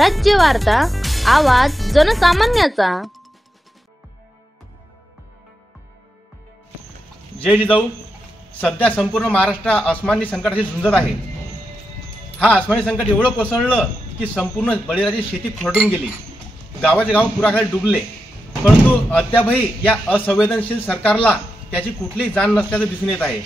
स्वराज्य वार्ता, आवाज जनसामान्याचा। जय जिजाऊ। सध्या संपूर्ण महाराष्ट्र अस्मानी संकटाशी झुंजत आहे। हा अस्मानी संकट एवढं कोसळलं की संपूर्ण बळीराजाची शेती खरडून गेली, गावाचे गाव पुराखाली डुबले। परंतु अद्यापही या असंवेदनशील सरकारला त्याची कुठलीही जाण नसल्याचं दिसून येत आहे।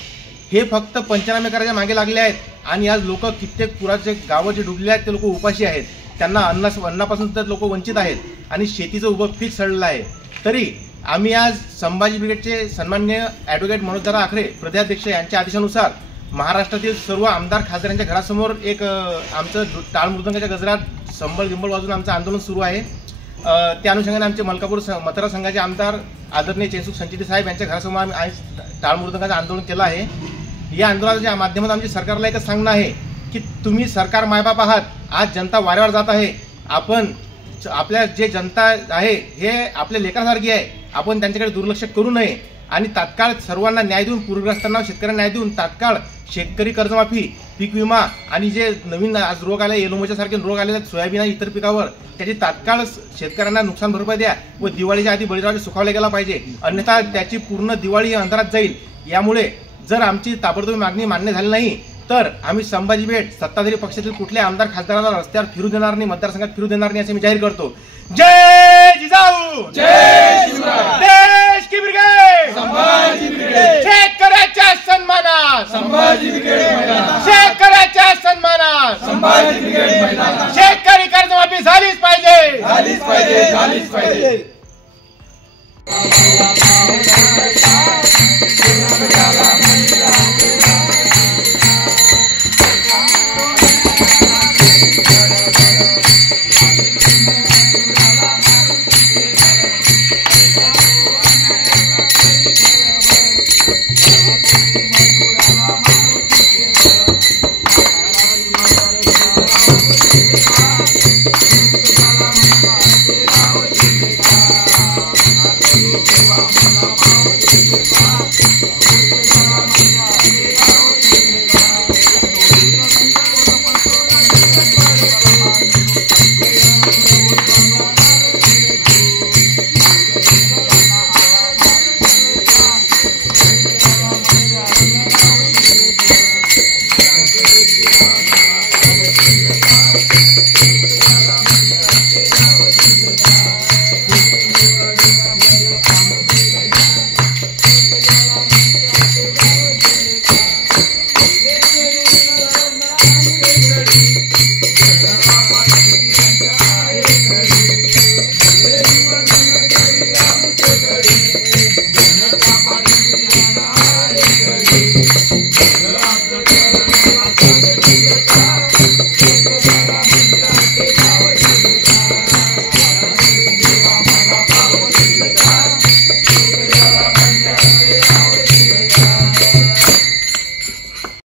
हे फक्त पंचनामे करायच्या मागे लागले आहेत आणि आज लोक कित्येक पुराचे गाव जे डुबले आहेत ते लोक उपाशी आहेत, त्यांना अन्नापासून तर लोक वंचित आहेत आणि शेतीचं उभं पीक सडलं आहे। तरी आम्ही आज संभाजी ब्रिगेडचे सन्माननीय ॲडव्होकेट मनोजदादा आखरे प्रदेशाध्यक्ष यांच्या आदेशानुसार महाराष्ट्रातील सर्व आमदार खासदारांच्या घरासमोर एक आमचं टाळ मृदंगाच्या गजरात संबळ गिंबळ वाजून आमचं आंदोलन सुरू आहे। त्या अनुषंगाने आमचे मलकापूर मतदारसंघाचे आमदार आदरणीय चेनसुख संचिती साहेब यांच्या घरासमोर आम्ही आज टाळ मृदंगाचं आंदोलन केलं आहे। या आंदोलनाच्या माध्यमातून आमच्या सरकारला एकच सांगणं आहे की तुम्ही सरकार मायबाप आहात, आज जनता वाऱ्यावर जात आहे। आपण आपल्या जे जनता आहे हे आपल्या लेकरासारखी आहे, आपण त्यांच्याकडे दुर्लक्ष करू नये आणि तात्काळ सर्वांना न्याय देऊन, पूरग्रस्तांना शेतकऱ्यांना न्याय देऊन तात्काळ शेतकरी कर्जमाफी, पीक विमा आणि जे नवीन आज रोग आले एलोमोच्यासारखे रोग आलेले सोयाबीन आणि इतर पिकावर त्याची तात्काळ शेतकऱ्यांना नुकसान भरपाई द्या व दिवाळीच्या आधी बळीराजा सुखावला गेला पाहिजे, अन्यथा त्याची पूर्ण दिवाळी अंधारात जाईल। यामुळे जर आमची ताबडतोब मागणी मान्य झाली नाही तर आम्ही संभाजी ब्रिगेड सत्ताधारी पक्षातील कुठल्या आमदार खासदाराला रस्त्यावर फिरू देणार नाही, मतदारसंघात फिरू देणार नाही असे मी जाहीर करतो। जय जिजाऊ, जय शिवराय। देश की ब्रिगेड, संभाजी ब्रिगेड। शेतकऱ्याच्या सन्मानात संभाजी ब्रिगेड मैदानात, शेतकऱ्याच्या सन्मानात संभाजी ब्रिगेड मैदानात। शेतकरी कर्जमाफी झालीच पाहिजे, झालीच पाहिजे, झालीच पाहिजे।